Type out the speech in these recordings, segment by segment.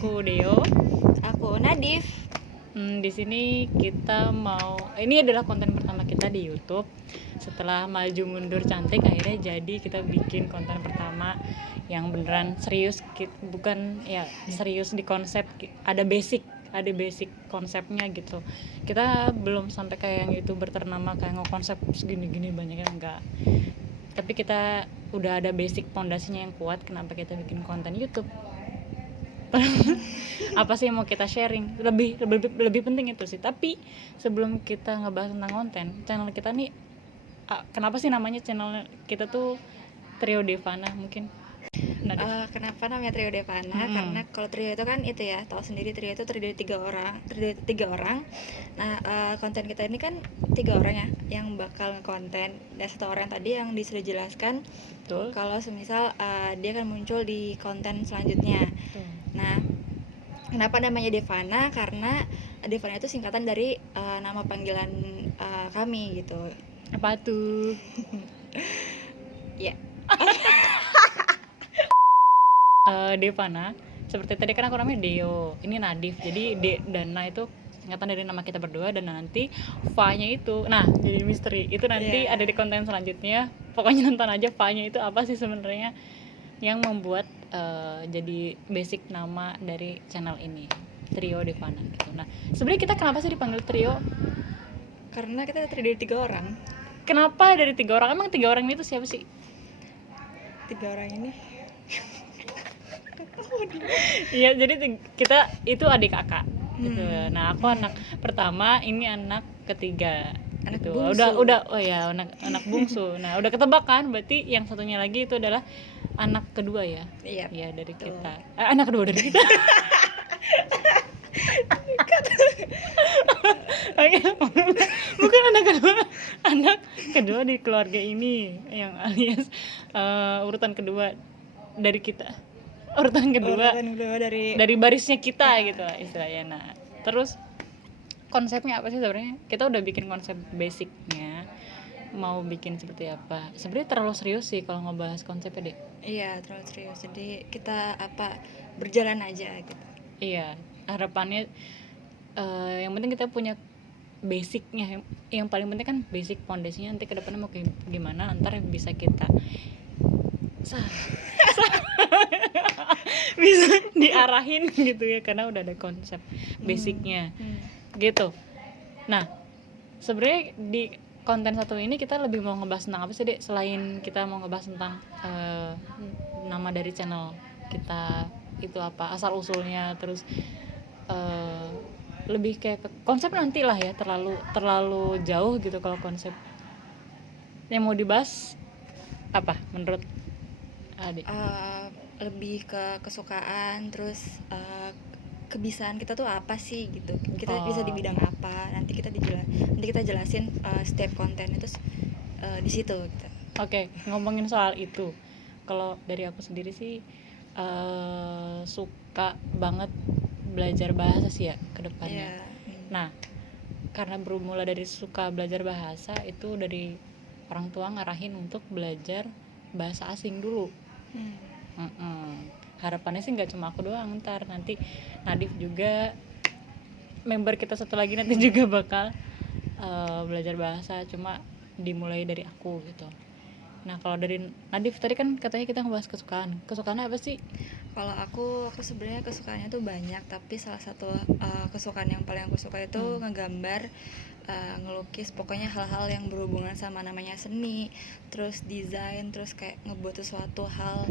Aku Deo. Aku Nadif. Di sini kita ini adalah konten pertama kita di YouTube. Setelah maju mundur cantik, akhirnya jadi kita bikin konten pertama yang beneran serius, bukan ya serius di konsep. Ada basic konsepnya gitu. Kita belum sampai kayak yang YouTuber ternama kayak ngekonsep segini-gini banyaknya, enggak. Tapi kita udah ada basic pondasinya yang kuat. Kenapa kita bikin konten YouTube? Apa sih yang mau kita sharing, lebih penting itu sih. Tapi sebelum kita ngebahas tentang konten, channel kita nih kenapa sih namanya channel kita tuh Trio Devana? Mungkin Kenapa namanya Trio Devana? Karena kalau trio itu kan itu ya, tahu sendiri trio itu terdiri dari tiga orang. Nah, konten kita ini kan 3 orang ya yang bakal ngekonten, dan 1 orang tadi yang sudah jelaskan. Betul. Kalau semisal dia akan muncul di konten selanjutnya. Betul. Nah, kenapa namanya Devana? Karena Devana itu singkatan dari nama panggilan kami gitu. Apa tuh? Ya. Devana, seperti tadi kan aku namanya Deo, ini Nadif. Jadi D dan Na itu singkatan dari nama kita berdua, dan nanti Va-nya itu, nah jadi misteri itu nanti ada di konten selanjutnya. Pokoknya nonton aja Va-nya itu apa sih sebenarnya yang membuat jadi basic nama dari channel ini, Trio Devana gitu. Nah, sebenarnya kita kenapa sih dipanggil trio? Karena kita terdiri dari 3 orang. Kenapa dari 3 orang? Emang 3 orang itu siapa sih? 3 orang ini. Iya, jadi kita itu adik kakak gitu. Nah, aku anak pertama, ini anak ketiga. Anak gitu. bungsu. Udah oh ya, anak bungsu. Nah, udah ketebak kan, berarti yang satunya lagi itu adalah anak kedua ya. Iya. Iya, dari Betul. kita. Anak kedua dari kita. Bukan anak kedua di keluarga ini, yang alias urutan kedua dari kita, urutan kedua dari barisnya kita gitu lah istilahnya. Nah, terus konsepnya apa sih sebenarnya? Kita udah bikin konsep basicnya, mau bikin seperti apa. Sebenarnya terlalu serius sih kalau ngebahas konsepnya deh. Iya, terlalu serius. Jadi kita berjalan aja gitu. Iya, harapannya yang penting kita punya basicnya. Yang paling penting kan basic fondasinya, nanti ke depannya mau kayak gimana ntar bisa kita bisa diarahin gitu ya, karena udah ada konsep basicnya gitu. Nah, sebenarnya di konten satu ini kita lebih mau ngebahas tentang apa sih, Dek? Selain kita mau ngebahas tentang nama dari channel kita itu apa, asal usulnya, terus lebih kayak ke konsep nanti lah ya, terlalu jauh gitu kalau konsep. Yang mau dibahas apa menurut Adik? Lebih ke kesukaan, terus kebisaan kita tuh apa sih gitu. Kita bisa di bidang apa, nanti kita jelasin setiap konten itu di situ gitu. Oke, ngomongin soal itu, kalau dari aku sendiri sih suka banget belajar bahasa sih ya ke depannya. Nah, karena bermula dari suka belajar bahasa itu dari orang tua ngarahin untuk belajar bahasa asing dulu. Harapannya sih nggak cuma aku doang, ntar nanti Nadif juga, member kita satu lagi nanti juga bakal belajar bahasa, cuma dimulai dari aku gitu. Nah, kalau dari Nadif tadi kan katanya kita ngebahas kesukaannya apa sih? Kalau aku sebenarnya kesukaannya tuh banyak, tapi salah satu kesukaan yang paling aku suka itu ngegambar, ngelukis, pokoknya hal-hal yang berhubungan sama namanya seni, terus desain, terus kayak ngebuat sesuatu hal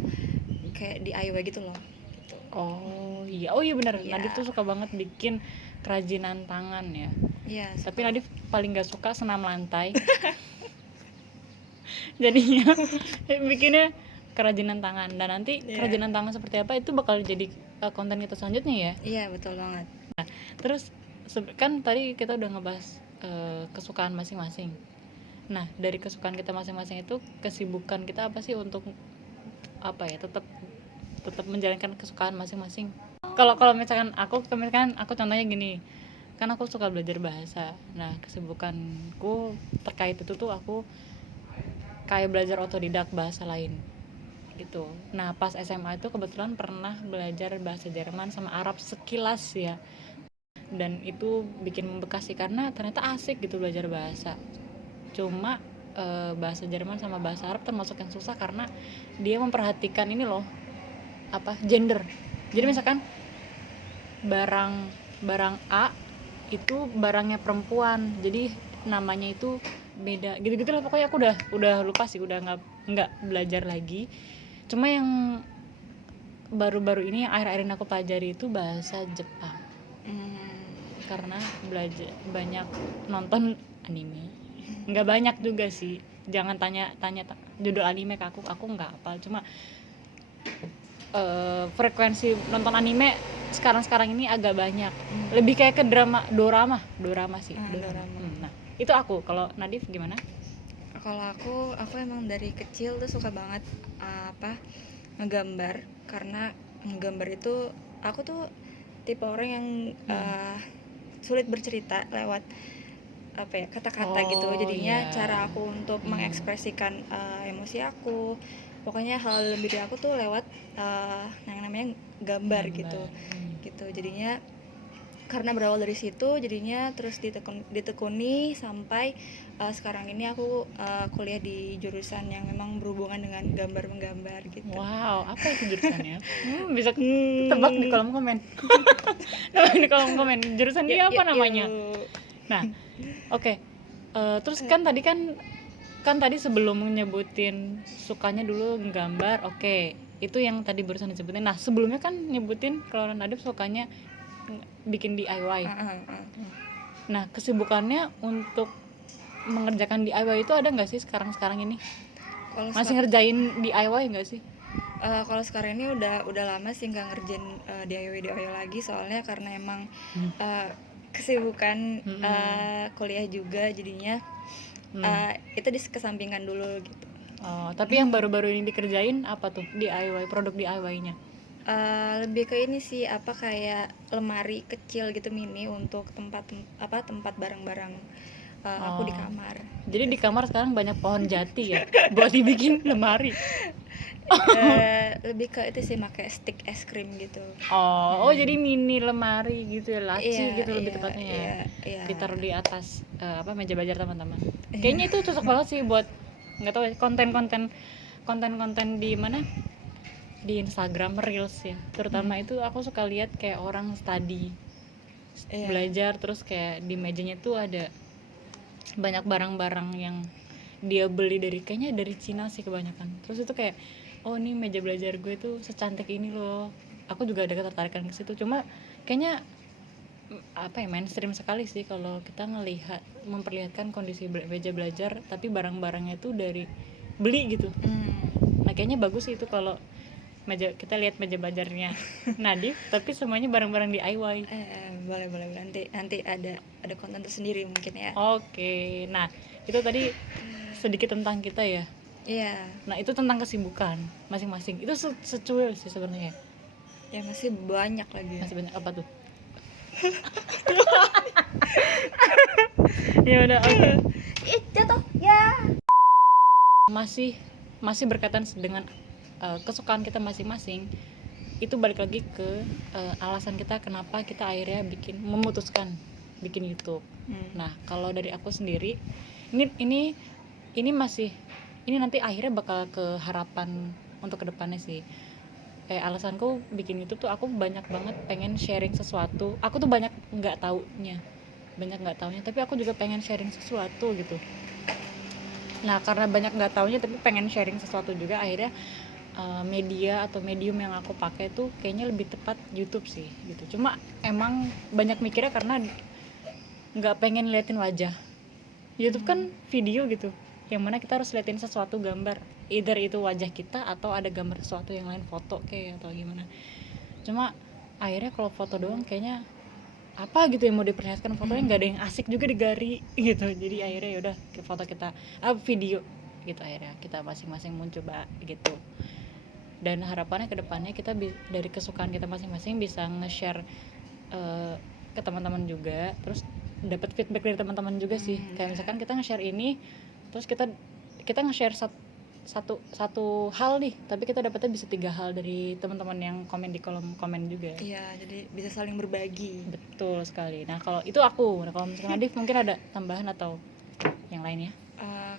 kayak DIY gitu loh gitu. Oh iya benar. Iya. Nadif tuh suka banget bikin kerajinan tangan ya. Iya. Tapi Nadif paling nggak suka senam lantai. Jadinya bikinnya kerajinan tangan, dan nanti kerajinan tangan seperti apa itu bakal jadi konten kita selanjutnya ya. Iya, betul banget. Nah, terus kan tadi kita udah ngebahas kesukaan masing-masing. Nah, dari kesukaan kita masing-masing itu kesibukan kita apa sih untuk apa ya, tetap menjalankan kesukaan masing-masing. Kalau misalkan aku contohnya gini, kan aku suka belajar bahasa. Nah, kesibukanku terkait itu tuh aku kayak belajar otodidak bahasa lain gitu. Nah pas SMA itu kebetulan pernah belajar bahasa Jerman sama Arab sekilas ya, dan itu bikin membekas sih karena ternyata asik gitu belajar bahasa. Cuma bahasa Jerman sama bahasa Arab termasuk yang susah karena dia memperhatikan ini loh, apa, gender. Jadi misalkan barang A itu barangnya perempuan, jadi namanya itu beda gitu-gitu lah. Pokoknya aku udah lupa sih, udah nggak belajar lagi. Cuma yang baru-baru ini yang akhir-akhir ini aku pelajari itu bahasa Jepang karena belajar banyak nonton anime. Nggak banyak juga sih, jangan tanya judul anime ke aku nggak hafal. Cuma frekuensi nonton anime sekarang ini agak banyak, lebih kayak ke dorama sih. Dorama. Nah itu aku. Kalau Nadif gimana? Kalau aku emang dari kecil tuh suka banget ngegambar, karena ngegambar itu aku tuh tipe orang yang sulit bercerita lewat kata-kata gitu. Jadinya cara aku untuk mengekspresikan emosi aku, pokoknya hal lebih dari aku tuh lewat yang namanya gambar gitu. Jadinya karena berawal dari situ, jadinya terus ditekuni sampai sekarang ini aku kuliah di jurusan yang memang berhubungan dengan menggambar gitu. Wow, apa itu jurusannya? Bisa tebak di kolom komen. Di kolom komen jurusan dia apa namanya? Nah, oke. Terus kan tadi sebelum nyebutin sukanya dulu nggambar, oke. Itu yang tadi barusan disebutin. Nah, sebelumnya kan nyebutin kalau Nadif sukanya bikin DIY. Nah, kesibukannya untuk mengerjakan DIY itu ada nggak sih sekarang ini? Masih ngerjain DIY nggak sih? Kalau sekarang ini udah lama sih nggak ngerjain DIY lagi, soalnya karena emang kesibukan kuliah juga, jadinya itu dikesampingkan dulu gitu. Tapi yang baru-baru ini dikerjain apa tuh DIY, produk DIY-nya? Lebih ke ini sih, kayak lemari kecil gitu mini untuk tempat barang-barang aku di kamar. Jadi di kamar sekarang banyak pohon jati ya buat dibikin lemari. Lebih ke itu sih, pakai stick es krim gitu. Jadi mini lemari gitu ya, laci gitu lebih tepatnya. Iya. Ditaruh di atas meja belajar teman-teman. Kayaknya itu cocok banget sih buat, nggak tahu ya, konten di mana, di Instagram Reels ya terutama. Itu aku suka lihat kayak orang study belajar, terus kayak di mejanya tuh ada banyak barang-barang yang dia beli kayaknya dari Cina sih kebanyakan. Terus itu kayak, nih meja belajar gue tuh secantik ini loh. Aku juga ada ketertarikan ke situ. Cuma kayaknya mainstream sekali sih kalau kita memperlihatkan kondisi meja belajar tapi barang-barangnya itu dari beli gitu. Nah kayaknya bagus sih itu kalau kita lihat meja belajarnya Nadif tapi semuanya barang-barang DIY. Boleh nanti ada konten tersendiri mungkin ya. Oke. Nah itu tadi sedikit tentang kita ya. Iya. Nah itu tentang kesibukan masing-masing. Itu secuil sih sebenarnya. Ya masih banyak lagi. Masih banyak apa tuh? Ya udah, oke. Jatuh ya. Masih berkaitan dengan kesukaan kita masing-masing. Itu balik lagi ke alasan kita kenapa kita akhirnya memutuskan bikin YouTube. Nah kalau dari aku sendiri, ini nanti akhirnya bakal ke harapan untuk kedepannya sih. Alasanku bikin YouTube tuh aku banyak banget pengen sharing sesuatu. Aku tuh banyak nggak taunya tapi aku juga pengen sharing sesuatu gitu. Nah karena banyak nggak taunya tapi pengen sharing sesuatu juga, akhirnya media atau medium yang aku pakai tuh kayaknya lebih tepat YouTube sih gitu. Cuma emang banyak mikirnya karena nggak pengen liatin wajah. YouTube kan video gitu, yang mana kita harus liatin sesuatu gambar, either itu wajah kita atau ada gambar sesuatu yang lain, foto kayak atau gimana. Cuma akhirnya kalau foto doang kayaknya apa gitu yang mau diperlihatkan, fotonya nggak ada yang asik juga di gari gitu. Jadi akhirnya yaudah foto kita video gitu, akhirnya kita masing-masing mencoba gitu. Dan harapannya ke depannya kita dari kesukaan kita masing-masing bisa nge-share ke teman-teman juga, terus dapat feedback dari teman-teman juga sih. Kayak misalkan kita nge-share ini, terus kita nge-share satu hal nih, tapi kita dapatnya bisa 3 hal dari teman-teman yang komen di kolom komen juga. Iya, jadi bisa saling berbagi. Betul sekali. Nah kalau itu aku. Nah kalau misalkan Adif mungkin ada tambahan atau yang lainnya?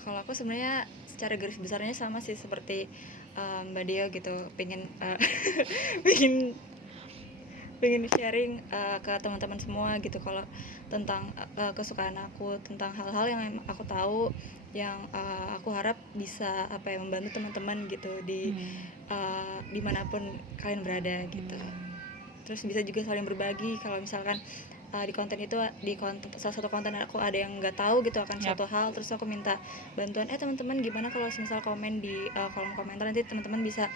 Kalau aku sebenarnya secara garis besarnya sama sih seperti Mbak Deo gitu, pengen pengen pengen sharing ke teman-teman semua gitu kalau tentang kesukaan aku, tentang hal-hal yang aku tahu, yang aku harap bisa membantu teman-teman gitu di dimanapun kalian berada gitu. Terus bisa juga saling berbagi kalau misalkan di konten itu, di konten salah satu konten aku ada yang nggak tahu gitu akan Yap. suatu hal, terus aku minta bantuan, teman-teman gimana kalau misal komen di kolom komentar, nanti teman-teman bisa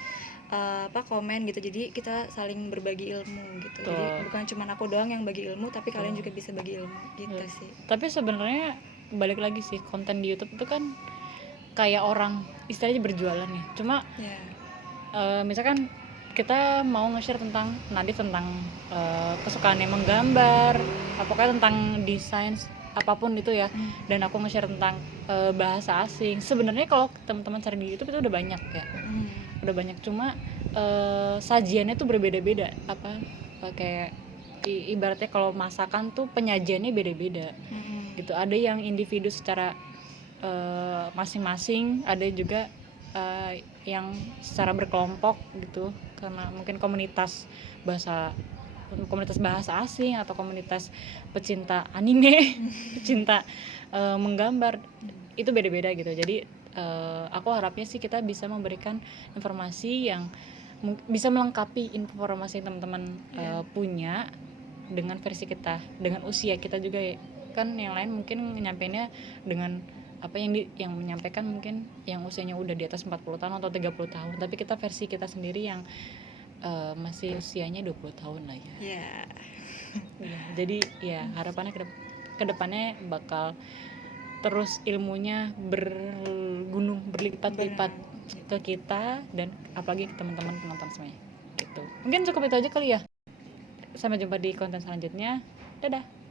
komen gitu, jadi kita saling berbagi ilmu gitu. Betul. Jadi bukan cuma aku doang yang bagi ilmu, tapi kalian juga bisa bagi ilmu gitu sih. Tapi sebenarnya balik lagi sih, konten di YouTube itu kan kayak orang istilahnya berjualan ya. Cuma misalkan kita mau nge-share tentang Nadif tentang kesukaannya menggambar, apakah tentang desain apapun itu ya, dan aku nge-share tentang bahasa asing. Sebenarnya kalau teman-teman cari di YouTube itu udah banyak ya, udah banyak. Cuma sajiannya tuh berbeda-beda. Kayak ibaratnya kalau masakan tuh penyajiannya beda-beda gitu. Ada yang individu secara masing-masing, ada juga yang secara berkelompok gitu, karena mungkin komunitas bahasa asing atau komunitas pecinta anime, pecinta menggambar, itu beda-beda gitu. Jadi aku harapnya sih kita bisa memberikan informasi yang bisa melengkapi informasi yang teman-teman punya dengan versi kita, dengan usia kita juga ya. Kan yang lain mungkin nyampeinnya dengan apa yang menyampaikan mungkin yang usianya udah di atas 40 tahun atau 30 tahun, tapi kita versi kita sendiri yang masih usianya 20 tahun lah ya. Jadi ya harapannya ke depannya bakal terus ilmunya bergunung berlipat-lipat ke kita dan apalagi ke teman-teman penonton semuanya gitu. Mungkin cukup itu aja kali ya. Sampai jumpa di konten selanjutnya. Dadah.